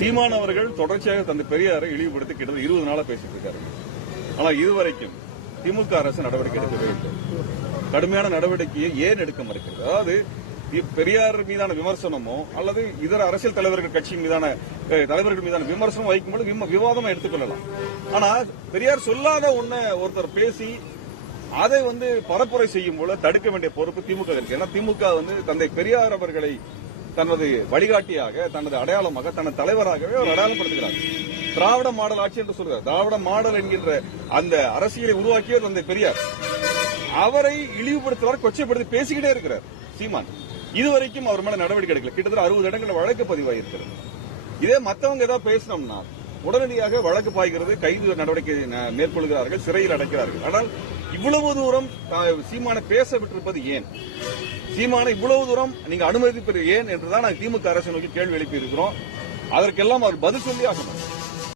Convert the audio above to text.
சீமான் அவர்கள் தொடர்ச்சியாக தந்தை பெரியாரை இழிவுபடுத்தி கிட்டத்தட்ட இருபது நாளா பேசிட்டு இருக்காரு. ஆனா இதுவரைக்கும் திமுக அரசு நடவடிக்கை எடுக்கவே இல்லை. கடுமையான நடவடிக்கையை ஏன் எடுக்க மறுக்கிறது? அதாவது பெரியார் மீதான விமர்சனமோ அல்லது இதர அரசியல் தலைவர்கள் கட்சியின் மீதான தலைவர்கள் மீதான விமர்சனம் வைக்கும்போது விம- விவாதமா எடுத்துக்கொள்ளலாம். ஆனா பெரியார் சொல்லாத ஒன்ன ஒருத்தர் பேசி அதை வந்து பரப்புரை செய்யும் போல தடுக்க வேண்டிய பொறுப்பு திமுக இருக்கு ஏன்னா திமுக வந்து தந்தை பெரியார் அவர்களை தனது வழிகாட்டியாக தனது அடையாளமாக தனது தலைவராகவே அவர் அடையாளப்படுத்துகிறார். திராவிட மாடல் ஆட்சி என்று சொல்கிறார். திராவிட மாடல் என்கின்ற அந்த அரசியலை உருவாக்கியவர் தந்தை பெரியார். அவரை இழிவுபடுத்துவார் கொச்சைப்படுத்தி பேசிக்கிட்டே இருக்கிறார். சீமான் இதுவரைக்கும் அவர் மேல நடவடிக்கை எடுக்கல. கிட்டத்தட்ட அறுபது இடங்களில் வழக்கு பதிவாயிருக்கிறது. இதே மத்தவங்க ஏதாவது பேசினோம்னா உடனடியாக வழக்கு பாய்கிறது கைது நடவடிக்கை மேற்கொள்கிறார்கள் சிறையில் அடைக்கிறார்கள். ஆனால் இவ்வளவு தூரம் அஹ், சீமானை பேச விட்டிருப்பது ஏன்? சீமானை இவ்வளவு தூரம் நீங்க அனுமதிப்பது ஏன் என்றுதான் நாங்கள் திமுக அரசு நோக்கி கேள்வி எழுப்பி இருக்கிறோம் அதற்கெல்லாம் அவர் பதில் சொல்லி ஆகணும்.